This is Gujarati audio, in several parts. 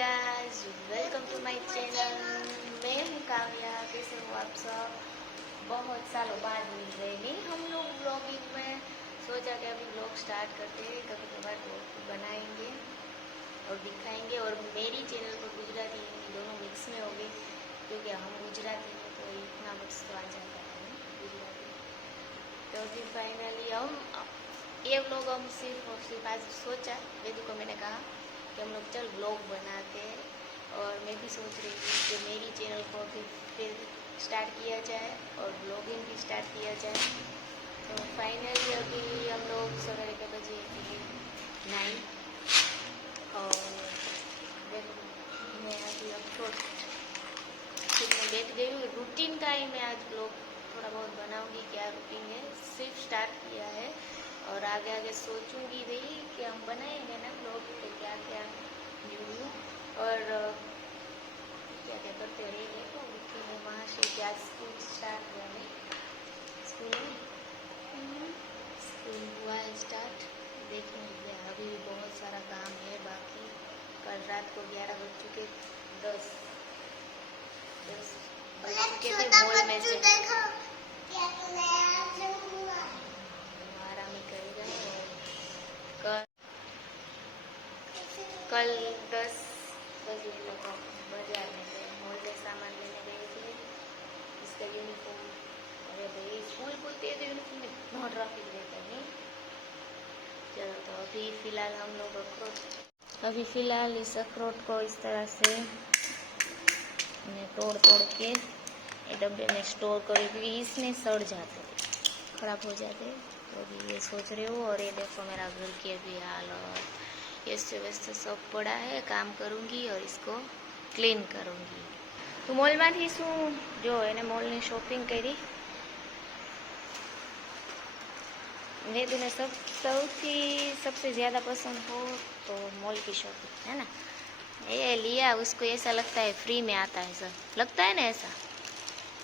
Guys, welcome to my channel. मैं हूँ काव्या। कैसे हो आप सब? बहुत सालों बाद मिल रहे नहीं हम लोग ब्लॉगिंग में। सोचा कि अभी ब्लॉग स्टार्ट करते हैं, कभी कभार ब्लॉग बनाएंगे और दिखाएंगे। और मेरी चैनल पर गुजराती हिंदी दोनों मिक्स में होंगे, क्योंकि हम गुजराती हैं तो इतना मिक्स तो आ जाता है गुजराती। तो फिर फाइनली ये व्लॉग हम सिर्फ और सिर्फ आज सोचा, वेदू को मैंने कहा कि हम लोग चल ब्लॉग बनाते हैं। और मैं भी सोच रही थी कि मेरी चैनल को फिर स्टार्ट किया जाए और ब्लॉगिंग भी स्टार्ट किया जाए। तो फाइनली अभी हम लोग सवेरे के बजे नाइन और मैं अभी अब फिर मैं बैठ गई हूँ। रूटीन का ही मैं आज ब्लॉग थोड़ा बहुत बनाऊंगी। क्या रूटीन है, सिर्फ स्टार्ट किया है और आगे आगे सोचूंगी भाई कि हम बनाएंगे ना ब्लॉग पे क्या क्या न्यू और क्या क्या करते रहेंगे। तो उठेंगे वहाँ से क्या स्कूल स्टार्ट हुआ है, स्कूल हुआ है स्टार्ट, देखेंगे। अभी भी बहुत सारा काम है बाकी। कल रात को 11 बज चुके, 10 बज चुके थे मॉल में से। आराम ही करेगा। कल 10 बजे तक बाजार में गए, मॉल में सामान लेने गए थे। इसका यूनिफॉर्म, अरे भाई स्कूल खुलती है तो यूनिफॉर्म में इतना ट्रैफिक रहता है। चलो तो अभी फ़िलहाल हम लोग अभी फ़िलहाल इस अखरोट को इस तरह से मैं तोड़ के ये डब्बे में स्टोर करूँ, क्योंकि इसमें सड़ जाते, ख़राब हो जाते। तो अभी ये सोच रही हूँ। और ये देखो मेरा घर की अभी हालत, ऐसे वैसे सब पड़ा है। काम करूँगी और इसको क्लीन करूँगी। तो मॉल में शू जो एने मॉल शॉपिंग करी। वेदू ने सबसे ज़्यादा पसंद हो तो मॉल की शॉपिंग है ना। ये लिया, उसको ऐसा लगता है फ्री में आता है, सर लगता है ना ऐसा।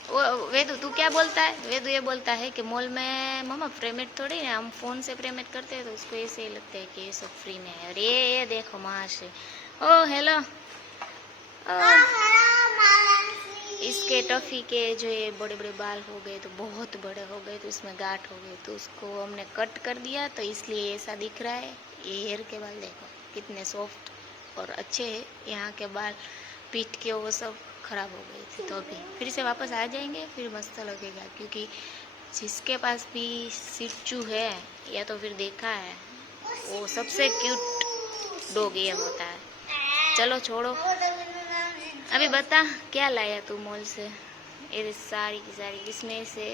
वो वेदू तू क्या बोलता है? वेदू ये बोलता है कि मॉल में मामा पेमेंट थोड़ी ना, हम फ़ोन से पेमेंट करते हैं तो उसको ऐसे ही लगता है कि ये सब फ्री में है। और ये देखो वहाँ से, ओ हेलो, इसके टफ़ी के जो ये बड़े बड़े बाल हो गए, तो बहुत बड़े हो गए, तो इसमें गांठ हो गई, तो उसको हमने कट कर दिया, तो इसलिए ऐसा दिख रहा है। ये हेयर के बाल देखो कितने सॉफ्ट और अच्छे हैं। यहाँ के बाल पीठ के वो सब खराब हो गई थी, तो अभी फिर से वापस आ जाएंगे, फिर मस्त लगेगा। क्योंकि जिसके पास भी सिच्चू है या तो फिर देखा है, वो सबसे क्यूट डॉग ये होता है। चलो छोड़ो, अभी बता क्या लाया तू मॉल से? ये सारी की सारी इसमें से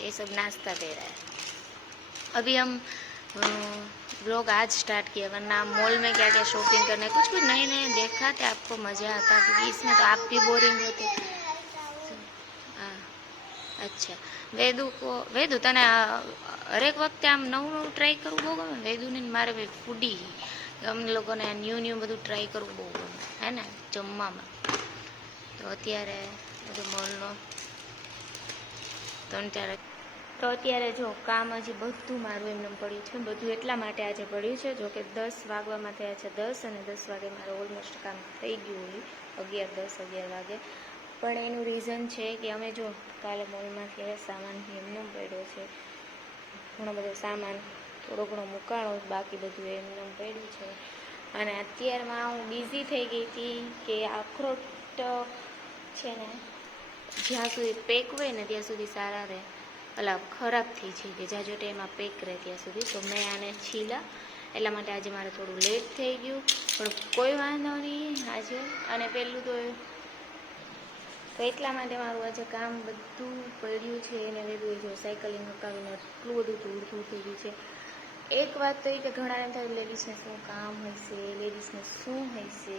ये सब नाश्ता दे रहा है। अभी हम ब्लॉग आज स्टार्ट किया, वरना मॉल में क्या क्या शॉपिंग करना है, कुछ नए नए देखा थे, आपको मज़ा आता, क्योंकि इसमें तो आप भी बोरिंग होते। हाँ अच्छा, वेदू तने हरेक वक्त आम नવું ट्राई करવું બહુ ગમે? વેદુને મારે ભાઈ ફૂડી, અમને લોકોને ન્યૂ બધું ટ્રાય કરવું બહુ ગમે હે ને જમવામાં। તો અત્યારે બધું મોલનો તો અત્યારે જો કામ હજી બધું મારું એમને પડ્યું છે। બધું એટલા માટે આજે પડ્યું છે, જો કે 10 વાગવામાં થયા છે 10, અને 10 વાગે મારું ઓલમોસ્ટ કામ થઈ ગયું હોય, 11 વાગે। પણ એનું રીઝન છે કે અમે જો કાલે મોલમાંથી સામાન એમનો પડ્યો છે, ઘણો બધો સામાન, થોડો ઘણો મૂકાણો, બાકી બધું એમનો પડ્યું છે। અને અત્યારમાં હું બિઝી થઈ ગઈ હતી કે અખરોટ છે ને જ્યાં સુધી પેક હોય ને ત્યાં સુધી સારા રહે, અલા ખરાબ થઈ જાય કે જાજો ટાઈમમાં પેક રહે ત્યાં સુધી। તો મેં આને છીલા, એટલા માટે આજે મારે થોડું લેટ થઈ ગયું, પણ કોઈ વાંધો નહીં આજે। અને પહેલું તો એટલા માટે મારું આજે કામ બધું પડ્યું છે। એને વેદું જો સાયકલિંગ હકાવીને એટલું બધું ધૂળ થઈ ગયું છે। એક વાત તો એ કે ઘણાને થાય લેડીઝને શું કામ હશે, લેડીઝને શું હશે।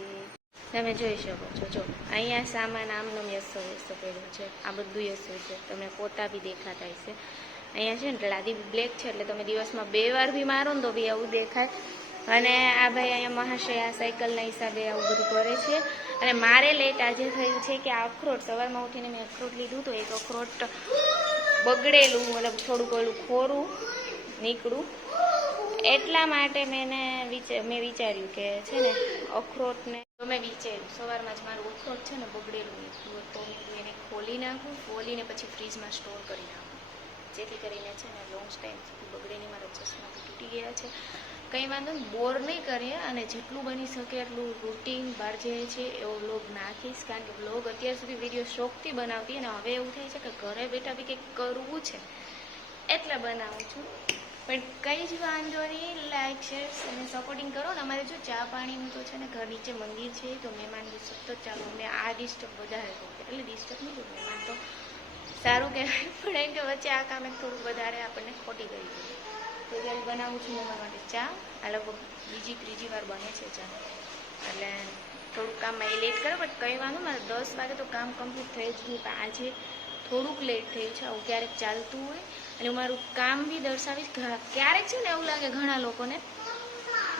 તમે જોઈ શકો છો, જો અહીંયા સામાન આમનો યસો પડ્યો છે, આ બધું યસો છે, તમને પોતા બી દેખાતા હશે। અહીંયા છે ને લાદી બ્લેક છે, એટલે તમે દિવસમાં 2 વાર બી મારો ને તો બી આવું દેખાય। અને આ ભાઈ અહીંયા મહાશય આ સાયકલના હિસાબે આવું બધું કરે છે। અને મારે લેટ આજે થયું છે કે આ અખરોટ સવારમાં ઉઠીને મેં અખરોટ લીધું, તો એક અખરોટ બગડેલું, મતલબ થોડુંક ઓલું ખોરું નીકળું, એટલા માટે મેં વિચાર્યું કે છે ને અખરોટને તો મેં વિચાર્યું સવારમાં જ મારું અખરોટ છે ને બગડેલું હતું તો મેં એને ખોલી નાખું, ખોલીને પછી ફ્રીજમાં સ્ટોર કરી નાખું, જેથી કરીને છે ને લોંગ ટાઈમ સુધી બગડે નહીં. મારા ચશ્મા તૂટી ગયા છે, કંઈ વાંધો નહીં, બોર નહીં કરીએ અને જેટલું બની શકે એટલું રૂટીન બહાર જાય છે એવો વ્લોગ નાખીશ. કારણ કે વ્લોગ અત્યાર સુધી વિડીયો શોખથી બનાવતી અને હવે એવું થાય છે કે ઘરે બેઠા બી કંઈક કરવું છે એટલે બનાવું છું. પણ કંઈ જ વાંધો નહીં, લાઈક શેર અને સપોર્ટિંગ કરો ને. અમારે જો ચા પાણીનું તો છે ને ઘર નીચે મંદિર છે તો મહેમાન સતત ચાલુ, અમે આ ડિસ્ટર્બ વધારે કહું એટલે ડિસ્ટર્બ નહીં કહું, મહેમાન તો સારું કહેવાય પણ એમ કે વચ્ચે આ કામ એક થોડુંક વધારે આપણને ખોટી કરી દીધું. તો ત્યારે બનાવું છું એના માટે ચા. આ લગભગ બીજી ત્રીજી વાર બને છે ચા, એટલે થોડુંક કામમાં એ લેટ કરે બટ કંઈ વાંધો, મારે 10 વાગે તો કામ કમ્પ્લીટ થઈ જ ગયું. પણ આજે થોડુંક લેટ થયું છે. આવું ક્યારેક ચાલતું હોય અને મારું કામ બી દર્શાવીશ. ક્યારેક છે ને એવું લાગે ઘણા લોકોને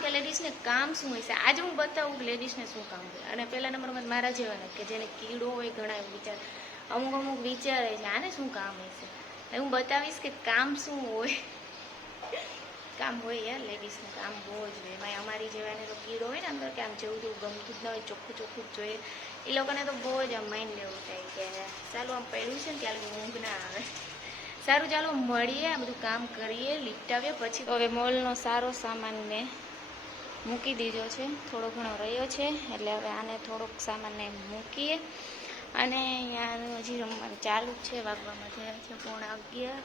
કે લેડીઝને કામ શું હોય છે. આજે હું બતાવું કે લેડીઝને શું કામ હોય. અને પહેલા નંબરમાં મારા જેવાને કે જેને કીડો હોય, ઘણા એવું વિચાર અમુક વિચારે છે આને શું કામ હોય છે. હું બતાવીશ કે કામ શું હોય. કામ હોય યાર, લેડીઝને કામ બહુ જ હોય. એમાં અમારી જેવાને તો કીડો હોય ને અંદર કે આમ જેવું જેવું ગમતું જ ના હોય, ચોખ્ખું ચોખ્ખું જ જોઈએ. એ લોકોને તો બહુ જ આમ માઇન્ડ લેવું થાય કે ચાલો આમ પડ્યું છે ને ત્યારે ઊંઘ ના આવે. સારું ચાલો મળીએ, આ બધું કામ કરીએ, લીપટાવીએ પછી. હવે મોલનો સારો સામાન મેં મૂકી દીધો છે, થોડો ઘણો રહ્યો છે એટલે હવે આને થોડોક સામાનને મૂકીએ. અને અહીંયા હજી રમવાનું ચાલુ જ છે, વાગવામાં થયા છે 11:15.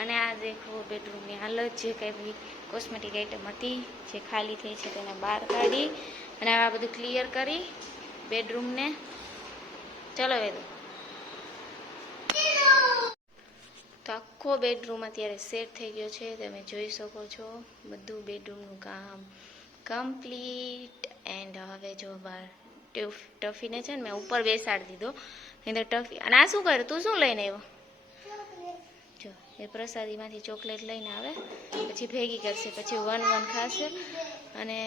અને આ દેખો બેડરૂમની હાલત, જે કંઈ બી કોસ્મેટિક આઈટમ હતી જે ખાલી થઈ છે તેને બહાર કાઢી અને આ બધું ક્લિયર કરી બેડરૂમને. ચલો વેદુ, તો આખો બેડરૂમ અત્યારે સેટ થઈ ગયો છે, તમે જોઈ શકો છો. બધું બેડરૂમનું કામ કમ્પ્લીટ. એન્ડ હવે જો બહાર ટફીને છે ને મેં ઉપર બેસાડી દીધો. અંદર ટફી, અને આ શું કરે, તું શું લઈને આવ્યો? જો એ પ્રસાદીમાંથી ચોકલેટ લઈને આવે, પછી ભેગી કરશે, પછી વન ખાશે. અને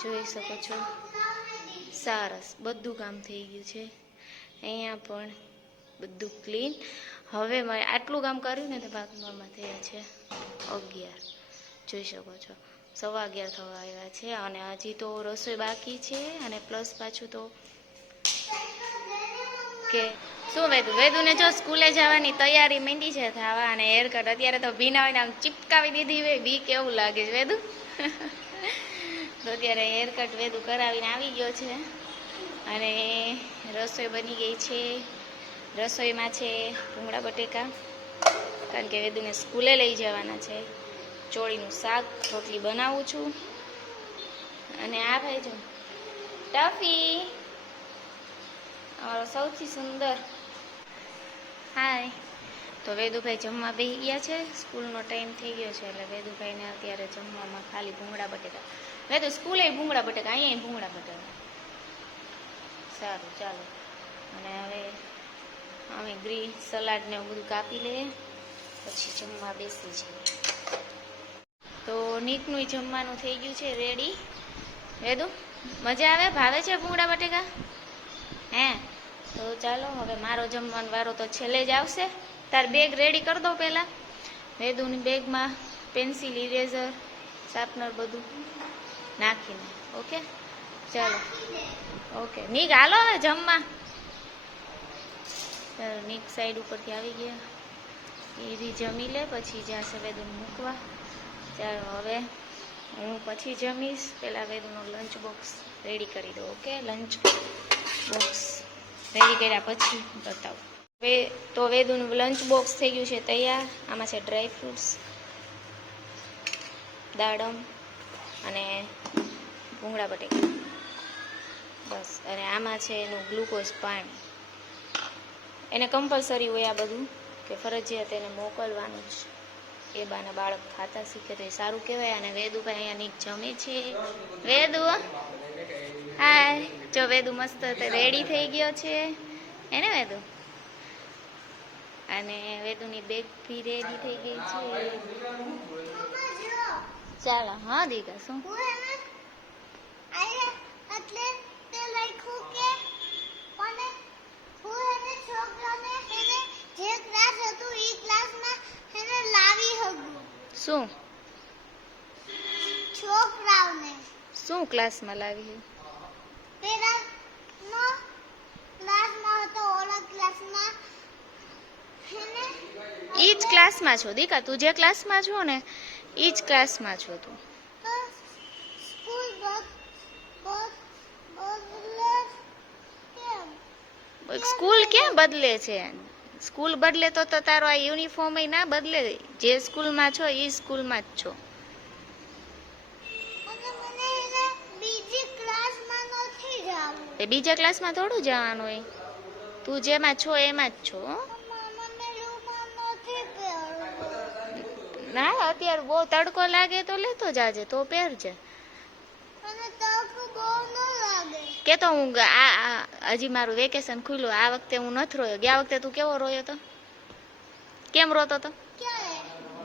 જોઈ શકો છો સરસ બધું કામ થઈ ગયું છે. અહીંયા પણ બધું ક્લીન. હવે મારે આટલું કામ કર્યું ને તો ભાગમાં થયા છે 11, જોઈ શકો છો 11:15 થવા આવ્યા છે. અને હજી તો રસોઈ બાકી છે. અને પ્લસ પાછું તો કે શું વેદુને જો સ્કૂલે જવાની તૈયારી માંડી છે થવા. અને હેરકટ અત્યારે તો ભીનાવીને આમ ચીપકાવી દીધી હોય, બી કેવું લાગે છે વેદુ. તો અત્યારે હેરકટ વેદુ કરાવીને આવી ગયો છે. અને રસોઈ બની ગઈ છે. રસોઈમાં છે ભૂંગળા બટેકા, કારણ કે વેદુને સ્કૂલે લઈ જવાના છે. ચોળીનું શાક, રોટલી બનાવું છું. અને આ ભાઈ જો ટફી, અમારો સૌથી સુંદર. હાય. તો વેદુભાઈ જમવા બેસી ગયા છે, સ્કૂલનો ટાઈમ થઈ ગયો છે એટલે વેદુભાઈને અત્યારે જમવામાં ખાલી ભૂંગળા બટેકા. વેદુ સ્કૂલે ભૂંગળા બટેકા, અહીંયા ભૂંગળા બટેકા. સારું ચાલો. અને હવે અમે સલાડ ને એવું બધું કાપી લઈએ પછી જમવા બેસી જઈએ. તો નીકનું જમવાનું થઈ ગયું છે રેડી. વેદુ મજા આવે, ભાવે છે ભૂંગળા બટેકા? હે, તો ચાલો હવે મારો જમવાનો વારો તો છેલ્લે જ આવશે. તાર બેગ રેડી કરી દો પહેલાં. વેદુની બેગમાં પેન્સિલ, ઇરેઝર, શાર્પનર બધું નાખીને. ઓકે ચાલો, ઓકે નીક હાલો હવે જમવા. નીક સાઈડ ઉપરથી આવી ગયા, એ બી જમી લે પછી જશે વેદુને મૂકવા. ચાલો હવે હું પછી જમીશ. પહેલાં વેદુનો લંચ બોક્સ રેડી કરી દો. ઓકે, લંચ બોક્સ રેડી કર્યા પછી બતાવું. તો વેદુનું લંચ બોક્સ થઈ ગયું છે તૈયાર. આમાં છે ડ્રાય ફ્રૂટ્સ, દાડમ અને ભૂંગળા બટેકા બસ. અને આમાં છે એનું ગ્લુકોઝ પાણી. એને કમ્પલસરી હોય આ બધું કે ફરજિયાત એને મોકલવાનું જ. એ બાના બાળક ખાતા શીખે તો એ સારું કહેવાય. અને વેદુભાઈ અહીંયા નીક જમે છે. વેદુ હાય. જો વેદુ મસ્ત રેડી થઈ ગયો છે એને વેદુ. અને વેદુની બેગ બી રેડી થઈ ગઈ છે. ચાલો હા દીકા શું શું શું ક્લાસમાં લાવી? પેલા નો ક્લાસમાં હતો, ઓલા ક્લાસમાં હેને ઈ જ ક્લાસમાં છો દીકા, તું જે ક્લાસમાં છો ને ઈ જ ક્લાસમાં છો તું. તો સ્કૂલ બદલે કેમ? સ્કૂલ ક્યાં બદલે છે? સ્કૂલ બદલે તો તારો આ યુનિફોર્મ ના બદલે. જે સ્કૂલમાં છો એ સ્કૂલમાં જ છો. અને મને એને બીજી ક્લાસમાં નથી જવું. એ બીજા ક્લાસમાં થોડું જવાનું હોય, તું જેમાં છો એમાં જ છો. મને રૂમાલ નથી પહેરવો. ના અત્યારે બહુ તડકો લાગે તો લેતો જાજે, તો પહેરજે. અને તડકો બહુ ન લાગે. કે તો હું હજી મારું વેકેશન ખુલ્યું, આ વખતે હું નથી રોયો. ગયા વખતે તું કેવો રોયો તો? કેમ રોતો તો?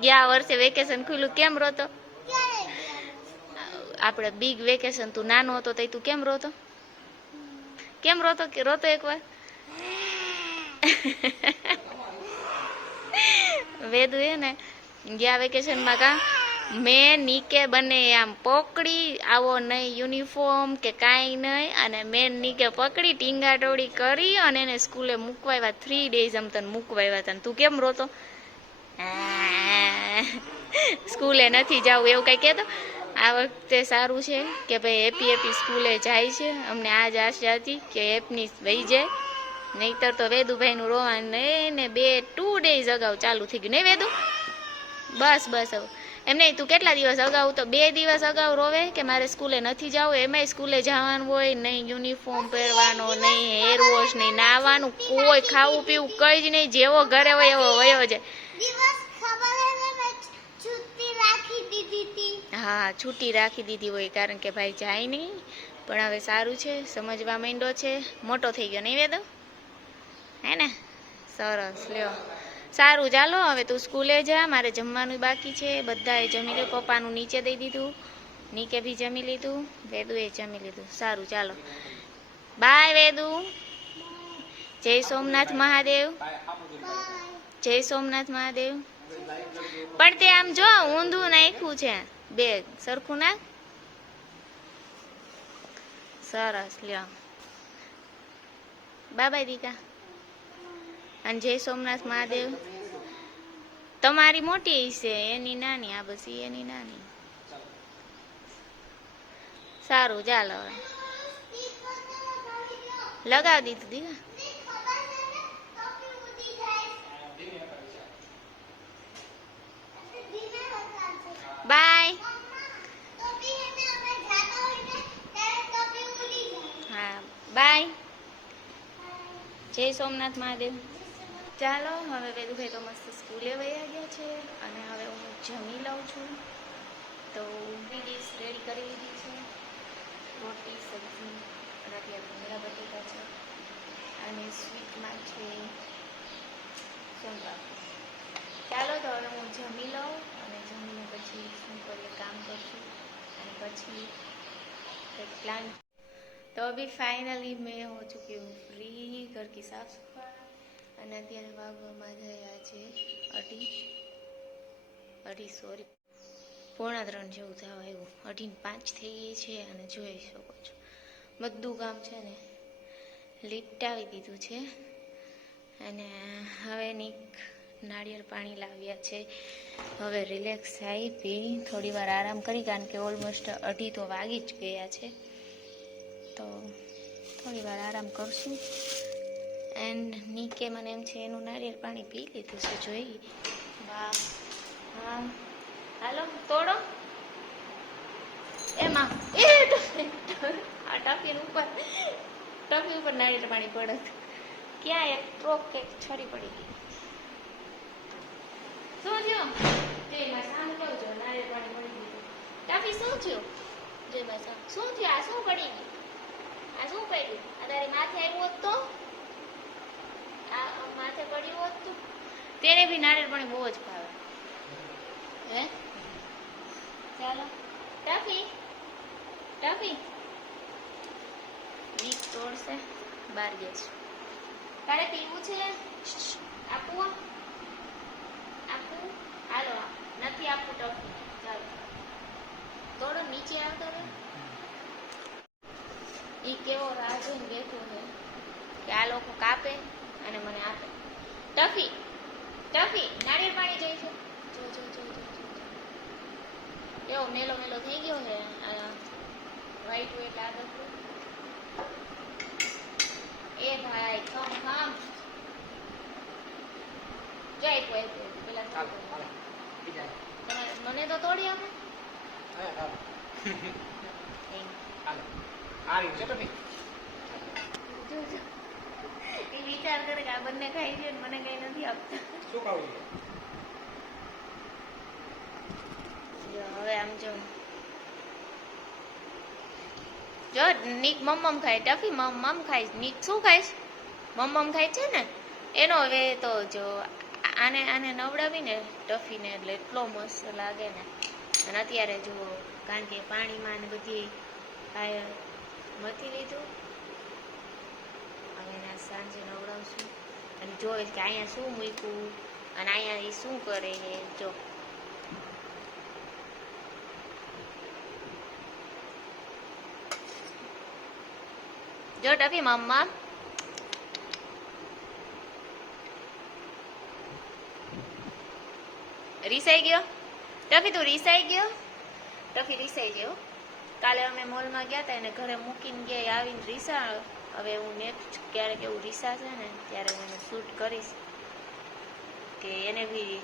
ગયા વર્ષે વેકેશન ખુલ્યું કેમ રોતો? આપણે બિગ વેકેશન તું નાનો હતો તો તું કેમ રોતો? કેમ રોતો? કે રોતો એકવાર? વેદુ એ ને ગયા વેકેશનમાં કા મેં નીકે બને આમ પકડી, આવો નહીં યુનિફોર્મ કે કાંઈ નહીં, અને મેં નીકે પકડી ટીંગાટોળી કરી અને એને સ્કૂલે મૂકવાવ્યા. 3 days આમ તને મૂકવાવ્યા હતા. તું કેમ રોતો? સ્કૂલે નથી જવું એવું કઈ કહેતો. આ વખતે સારું છે કે ભાઈ હેપી સ્કૂલે જાય છે. અમને આજ આશા હતી કે હેપની વહી જાય, નહીતર તો વેદુભાઈનું રોવાનું ને 2 days અગાઉ ચાલુ થઈ ગયું. નહીં વેદુ? બસ હવે એમ નહીં, તું કેટલા દિવસ અગાઉ તો 2 દિવસ અગાઉ રોવે કે મારે સ્કૂલે નથી જવું. એમાંય સ્કૂલે જવાનું હોય નહીં, યુનિફોર્મ પહેરવાનો નહીં, હેર વોશ નહીં, નાવાનું, કોઈ ખાવું પીવું કઈ જ નહીં. જેવો ઘરે હોય એવો વયો જાય. હા, છૂટી રાખી દીધી હોય કારણ કે ભાઈ જાય નહીં. પણ હવે સારું છે, સમજવા માંડ્યો છે, મોટો થઈ ગયો. નહીં વેદો? હે ને? સરસ, લ્યો સારું. ચાલો હવે તું સ્કૂલે જા, મારે જમવાનું બાકી છે. બધાએ જમી લીધું, પપ્પાનું નીચે દઈ દીધું, નીકે બી જમી લીધું, વેદુએ જમી લીધું. સારું ચાલો, બાય વેદુ. જય સોમનાથ મહાદેવ. જય સોમનાથ મહાદેવ. પણ તે આમ જો ઊંધું નાખ્યું છે, બેગ સરખું નાખ. સરસ, લ્યો બાય દીકા. અને જય સોમનાથ મહાદેવ. તમારી મોટી છે, એની નાની. આ બસ એની નાની. સારું ચાલો, લગાવી દીધું દીકા. બાય. હા બાય. જય સોમનાથ મહાદેવ. ચાલો હવે વેદુભાઈ તો મસ્ત સ્કૂલે વયા ગયા છે અને હવે હું જમી લઉં છું. તો ડીશ રેડી કરી લીધી છે, રોટી સબ્જી અને અત્યારે ભૂંગળા બટેટા છે અને સ્વીટમાં છે સોનપાપડી. ચાલો તો હવે હું જમી લઉં અને જમીને પછી શું કરીએ કામ કરશું અને પછી કંઈક પ્લાન. तो अभी फाइनली मैं हो चुकी हूँ फ्री, घर की साफ सफाई. અને અત્યારે વાગવામાં થયા છે 2:30 સોરી 2:45 જેવું થવા આવ્યું. 2:30 થઈ ગઈ છે અને જોઈ શકો છો બધું કામ છે ને લીપટાવી દીધું છે. અને હવે નાળિયેર પાણી લાવ્યા છે. હવે રિલેક્સ થઈ પી થોડી વાર આરામ કરી, કારણ કે ઓલમોસ્ટ 2:30 તો વાગી જ ગયા છે. તો થોડી વાર આરામ કરશું. એન્ડ નીકે મને એમ છે એનું નાળિયેર પાણી પી લીધું છે. જોઈ વાહ. હા હાલો તોડો એમાં એ આ ટપી ઉપર નાળિયેર પાણી પડે. ક્યાં એક ટ્રોક કે છરી પડી ગઈ. શું થયું? જયમાં સામે કેવું જો નાળિયેર પાણી પડી ગયું. ટપી શું થયું? જયમાં સામે શું થયું? આ શું પડી ગયું? આ શું પડ્યું? આ તારી માથે આવ્યું હોત તો? આ માથે પડ્યું હોત તો? તેને બી નાળિયેર પાણી બહુ જ ભાવે. હે ચાલો ટફી વીક તોડશે બહાર જઈશું. તારે પીવું છે? આપવું હાલો. નથી આપવું ટફી. ચાલો તોડો, નીચે આવતો રહે. એ કેવો રાહ જોઈને બેઠો છે કે આ લોકો કાપે અને મને આપે. ટફી ટફી નારિયેળ પાણી જોઈશે. જો જો જો જો જો એવો મેલો મેલો થઈ ગયો છે. વ્હાઈટ વ્હાઈટ આગળ એ ભાઈ ખમ ખમ જાય પેલા મને તો તોડી આપે. એ વિચાર કરે કે આ બંને ખાઈ છે ને મને કઈ નથી આપતા. શું ખાવું છે? હવે આમ જો નીક મમ્મમ ખાય, ટફી મમ્મમ ખાય. નીક શું ખાઈશ? મમ્મમ ખાય છે ને એનો. હવે તો જો આને નવડાવીને ટફીને એટલે એટલો મસ્ત લાગે ને. અને અત્યારે જુઓ, કારણ કે પાણીમાં ને બધી મથી લીધું. હવે એને સાંજે નવડાવશું અને જોઈશ કે અહીંયા શું મૂક્યું અને અહીંયા એ શું કરે છે. જો જો ટફી મમ્મા રીસાઈ ગયો. ટફી તું રીસાઈ ગયો. ટફી રીસાઈ ગયો. કાલે અમે મોલમાં ગયા હતા એને ઘરે મૂકીને ગયા, આવીને રીસા. હવે હું નેક્સ્ટ ક્યારેક એવું રીસા છે ને ત્યારે હું એને શૂટ કરીશ કે એને બી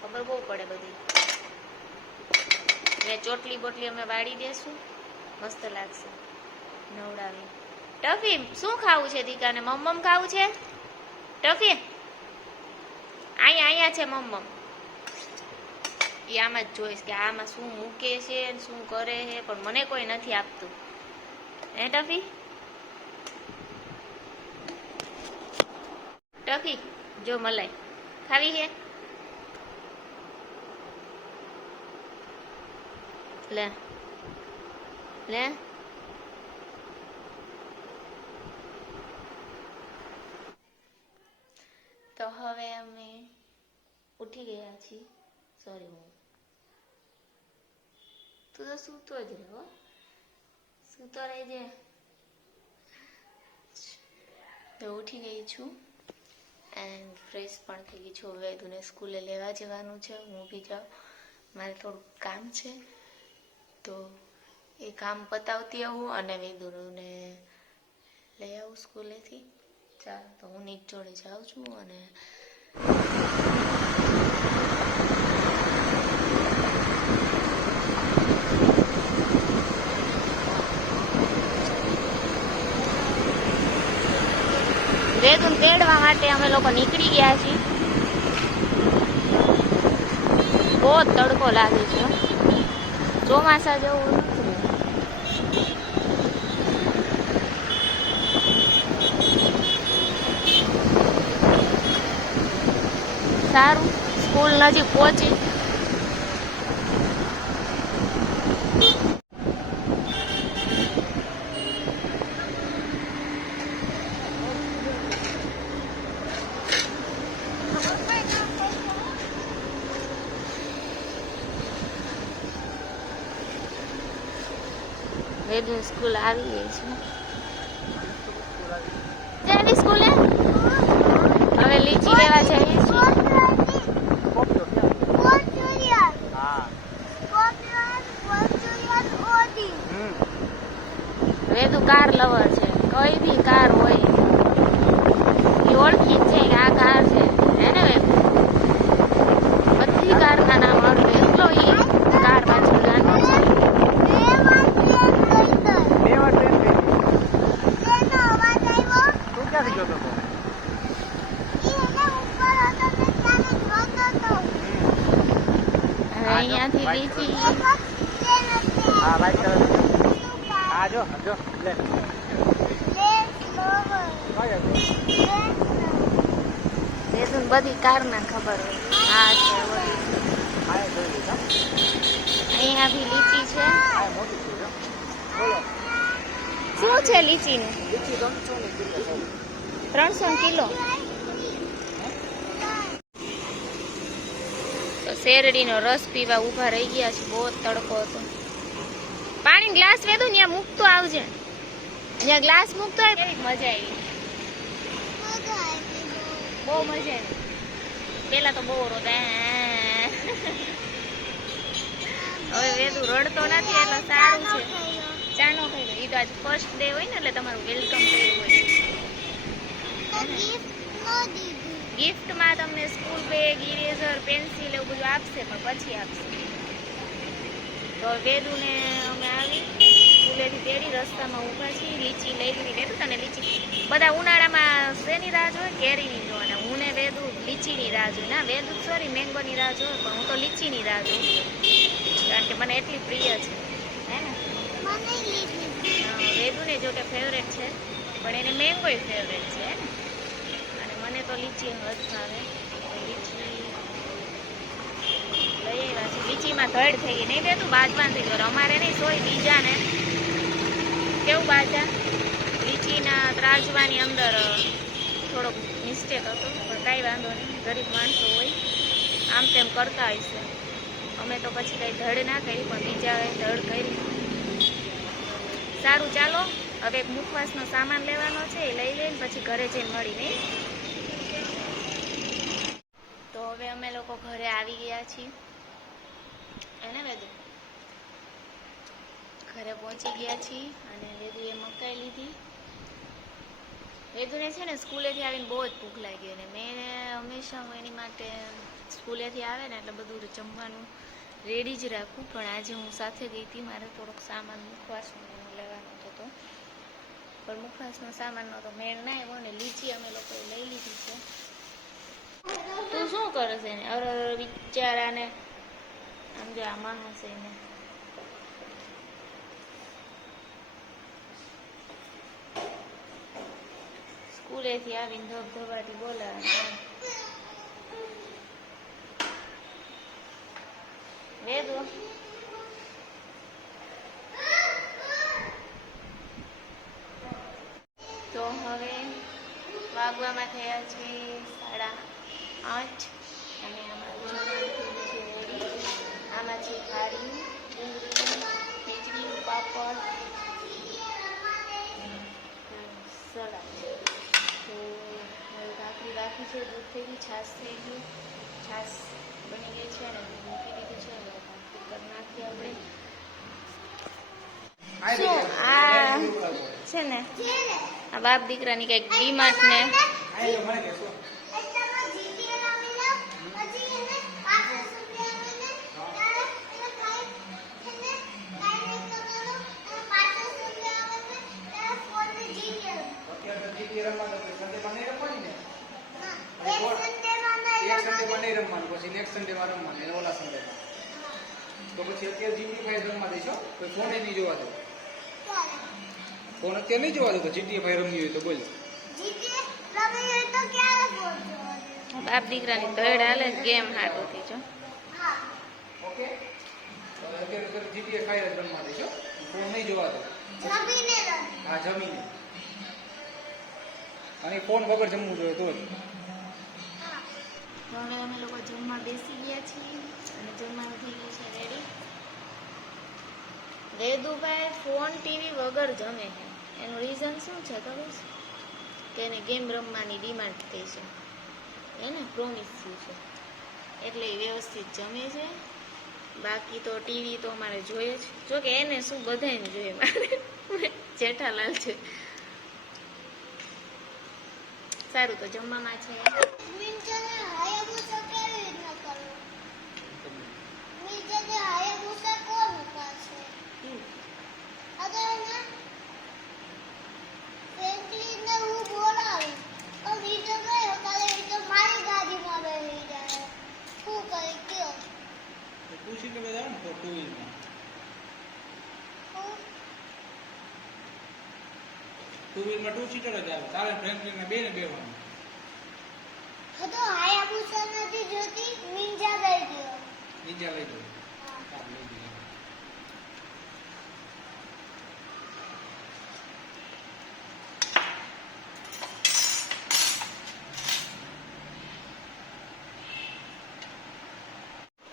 ખબર બહુ પડે બધી. ને ચોટલી બોટલી અમે વાળી દેશું, મસ્ત લાગશે નવડાવી. ટફી શું ખાવું છે દીકાને? મમ્મમ ખાવું છે? ટફી અહીંયા છે મમ્મમ. એ આમાં જ જોઈશ કે આમાં શું મૂકે છે શું કરે છે, પણ મને કોઈ નથી આપતું. હે ટફી? ટફી જો મલાઈ ખાવી છે? લે લે. તો હવે અમે ઉઠી ગયા છીએ. સોરી, તું તો સૂતો જ રહો, સૂતો રહેજે. તો ઉઠી ગઈ છું એન્ડ ફ્રેશ પણ થઈ ગઈ છું. હવે તુને સ્કૂલે લેવા જવાનું છે. હું બી જાઉં, મારે થોડુંક કામ છે તો એ કામ પતાવતી આવું અને વેદુને લઈ આવું સ્કૂલેથી. ચાલ તો હું નીક જોડે જાઉં છું અને વેદુને તેડવા માટે અમે લોકો નીકળી ગયા છીએ. બહુ જ તડકો લાગે છે, ચોમાસા જેવું નથી. સારું, સ્કૂલ નજીક પહોંચી. વેદુ સ્કૂલ આવી ગઈ છે. જલ્દી સ્કૂલે હવે લીચી લેવા જઈએ છીએ. વેદુ કાર લવર છે, કોઈ બી કાર હોય એ ઓળખી જ છે કે આ કાર છે. એને વેદુ બધી કારના નામ આવડે એટલો એ કાર પાછળ ગાંડો છે. અહીંયાથી લીચી બધી કાર ના ખબર હોય. આ છે અહીંયા બી લીચી છે. શું છે લીચી નું? 300 કિલો. તો શેરડીનો રસ પીવા ઊભા રહી ગયા છે. બહુ તડકો હતો. પાણી ગ્લાસ વેદું ત્યાં મૂકતો આવજે. અહીંયા ગ્લાસ મૂકતો હોય કેવી મજા આવી. મજા આવી બહુ. બહુ મજા આવી. પેલા તો બહુ રોતા. હવે વેદુ રડતો નથી એટલે સારું છે. ચાનો ખાઈ લો. એ તો આજ ફર્સ્ટ ડે હોય ને એટલે તમારું વેલકમ કર્યું હોય. ગિફ્ટમાં તમને સ્કૂલ બેગ, ઇરેઝર, પેન્સિલ એવું બધું આપશે પણ પછી આપશે. તો વેદુને અમે આવી સ્કૂલેથી તેડી રસ્તામાં ઊભા છીએ. લીચી લઈ લીધી. વેદુ તને લીચી બધા ઉનાળામાં શેની રાહ જોવે? કેરીની જોવાના. હું ને વેદુ લીચીની રાહ જોઈ. ના વેદુ સોરી મેંગોની રાહ જોવે પણ હું તો લીચીની રાહ જોઉં કારણ કે મને એટલી પ્રિય છે હે ને. વેદુને જો કે ફેવરેટ છે પણ એને મેંગોય ફેવરેટ છે હે ને. અને મને તો લીચી હદ ભાવે. લીચી લઈ આવ્યા છે. લીચીમાં ધડ થઈ ગઈ નહીં વેદુ બાજવાન થઈ ગયો. અમારે નહીં સોય બીજાને કેવું બાજા લીચીના ત્રાજવાની અંદર થોડોક મિસ્ટેક હતો પણ કાંઈ વાંધો નહીં. ગરીબ માણસો હોય આમ તેમ કરતા હશે. અમે તો પછી કંઈ ધડ ના કરી પણ બીજાએ ધડ કરી. સારું ચાલો હવે એક મુખવાસનો સામાન લેવાનો છે એ લઈ લઈને પછી ઘરે જઈને મળી નહીં. તો હવે અમે લોકો ઘરે આવી ગયા છીએ એને વેદુ ઘરે પહોંચી ગયા છીએ અને વેદુએ મકાઈ લીધી. વેદુને છે ને સ્કૂલેથી આવીને બહુ જ ભૂખ લાગી અને મેં હંમેશા હું એની માટે સ્કૂલેથી આવે ને એટલે બધું જમવાનું રેડી જ રાખું પણ આજે હું સાથે ગઈ હતી. મારે થોડોક સામાન મુખવાસનો લેવાનો હતો પણ મુખવાસનો સામાન નહોતો મેળ ના આવ્યો ને લીચી અમે લોકોએ લઈ લીધી છે. તું શું કરે છે એને? અરે બિચારાને આમ જો આમાં હશે એને સ્કૂલેથી આવીને ધબધબાટી બોલાવે. વેદુ તો હવે વાગવામાં થયા છે 8:30 અને અમારું જમવાનું છે રેડી. આમાં છે થાળી, ડુંગળી, ખીચડી, પાપડ, સલાડ. તો હવે ભાખરી બાકી છે. દૂધ થઈ ગયું, છાશ થઈ ગયું. છાશ બની ગઈ છે અને દૂધ મૂકી દીધું છે. હવે ભાખરી કરી નાખીએ આપણે. શું આ છે ને આ બાપ દીકરાની કંઈક ડીમાર્ટ ને તો પછી અત્યારે જીટી 5 રમવા દઈશો તો ફોન નહીં જોવા દો. ફોન અત્યારે નહીં જોવા દો તો જીટી 5 રમવી હોય તો બોલો. બાપ દીકરાની ધડ હાલે ગેમ હાટોથી જો. ઓકે તો અત્યારે જીટી 5 જ રમવા દઈશો. ફોન નહીં જોવા દો. હા જમીને અને ફોન વગર જમવું જોઈએ તો જ. હવે અમે લોકો જમવા બેસી ગયા છીએ અને જમવાનું થઈ ગયું છે રેડી. વેદુભાઈ ફોન ટીવી વગર જમે છે. એનું રીઝન શું છે ખબર છે? કે એને ગેમ રમવાની ડિમાન્ડ થઈ છે એને પ્રોમિસ થયું છે એટલે એ વ્યવસ્થિત જમે છે. બાકી તો ટીવી તો અમારે જોઈએ જ. જોકે એને શું બધાને જોઈએ મારે જેઠાલાલ છે. સારું તો જમવામાં છે ટુ સીટર જાવ ને તો ટુ વ્હીલમાં ટુ સીટર જ આવે. તારે ફ્રેન્કલિનને બે ને બેવાનું. નીચે લઈ ગયો. લઈ ગયો.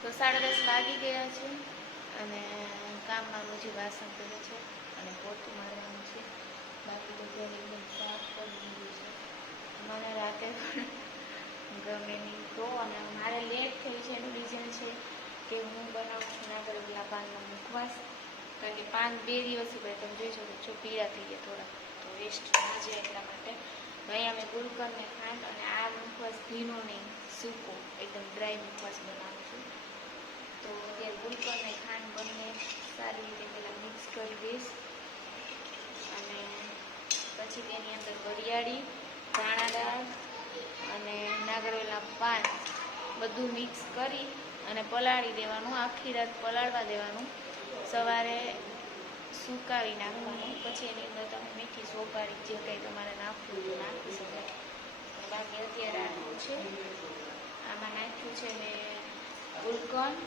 તો 10:30 વાગી ગયા છે અને કામ મારું હજી વાસણ કરે છે અને પોતું મારવાનું છે. બાકી તો ઘર એકદમ સાફ કરી દીધું છે. મને રાતે પણ ગમે નહીં તો, અને મારે લેટ થઈ છે એનું રીઝન છે કે હું બનાવું છું નાગરવેલા પાનનો મુખવાસ, કારણ કે પાન 2 દિવસ ઉપર તમે જોઈ શકો છો પીળા થઈ ગયા થોડા, તો વેસ્ટ ના જાય એટલા માટે. તો અહીંયા મેં ગુલકંદ ને ખાંડ, અને આ મુખવાસ ભીનો નહીં સૂકો એકદમ ડ્રાય મુખવાસ બનાવું છું. તો અત્યારે ગુલકંદ ને ખાંડ બંને સારી રીતે પહેલાં મિક્સ કરી દઈશ, અને પછી તેની અંદર વરિયાળી, ધાણા દાળ અને નાગરવેલા પાન બધું મિક્સ કરી અને પલાળી દેવાનું, આખી રાત પલાળવા દેવાનું, સવારે સુકાવી નાખવાનું. પછી એની અંદર તમે મીઠી સોપારી જે કંઈ તમારે નાખવું તો નાખી શકાય. બાકી અત્યારે આટલું છે. આમાં નાખ્યું છે મેં ગુલકંદ,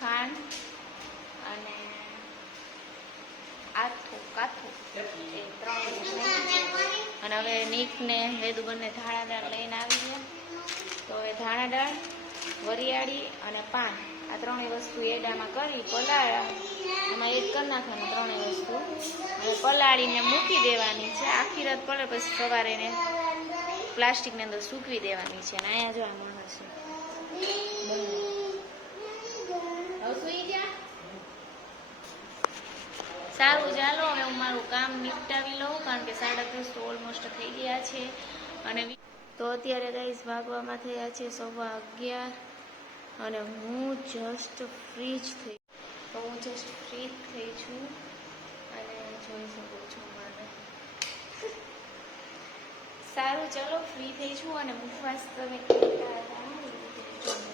ખાંડ અને કાથું એ 3 વસ્તુ નાખી છે. અને હવે નીકને વેદુ બંને ધાણા દાળ લઈને આવી ગયા, તો હવે ધાણા દાળ, વરિયાળી અને પાન આ 3 વસ્તુ એડામાં કરી પલાળ્યા, એમાં એડ કરી નાખવાનું 3 વસ્તુ, હવે પલાળીને મૂકી દેવાની છે. આખી રાત પલળે પછી સવારે એને પ્લાસ્ટિકની અંદર સૂકવી દેવાની છે. અને અહીંયા જો આ માણસ છે. હવે સુઈ ગયા. સારું, ચાલો હવે હું મારું કામ નિપટાવી લઉં, કારણ કે 10:30 તો ઓલમોસ્ટ થઈ ગયા છે. અને તો અત્યારે ગાઈસ ભાગવામાં થયા છે 11:15, અને હું જસ્ટ ફ્રી જ થઈ છું. અને જોઈ શકો છો મને. સારું, ચલો ફ્રી થઈ છું. અને મુખવાસ તમે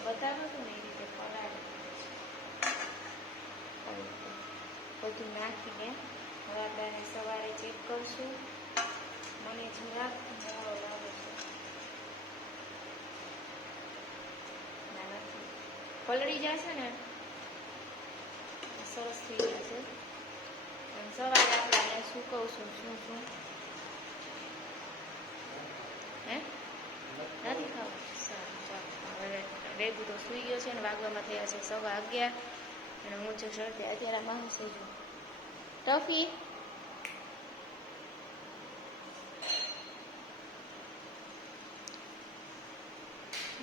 બતાવ્યો હતો ને એ રીતે પલાળી બધું નાખીને હવે આપણે સવારે ચેક કરશું. મને જરાક મોડો લાગે છે, ના નથી, પલળી જશે ને સરસ થઈ જશે. અને સવારે આપણે એને સૂકવશું. શું હે નથી ખાવું? સારું, ચાલો. હવે રેગુ તો સૂઈ ગયો છે, ને વાગવામાં થયા છે 11:15, અને હું જો શરતે અત્યારે માણસ જો ટફી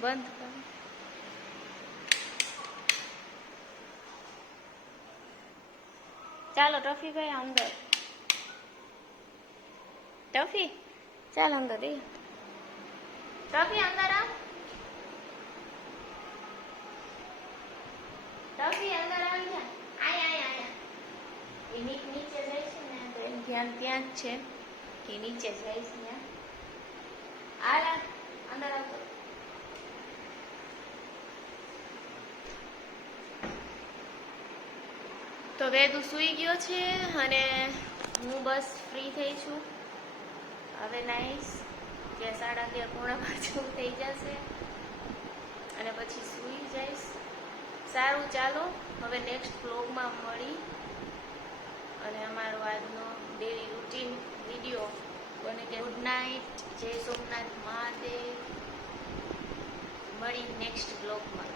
બંધ કર. ચાલો ટફીભાઈ અંદર. ટફી ચાલ અંદર દે. ટફી અંદર આ. ટફી અંદર આવી જા. આયા એ નીચે જાય છે ને, તો એનું ધ્યાન ત્યાં જ છે કે નીચે જાય છે. ત્યાં આ અંદર આવતો. તો વેદુ સૂઈ ગયો છે, અને હું બસ ફ્રી થઈ છું. હવે નાઈશ કે 11:30 પોણા 5 થઈ જશે, અને પછી સૂઈ જઈશ. સારું, ચાલો હવે નેક્સ્ટ બ્લોગમાં મળી અને અમારો આજનો ડેલી રૂટીન વિડીયો બને કે ગુડ નાઇટ, જય સોમનાથ મહાદેવ. મળી નેક્સ્ટ બ્લોગમાં.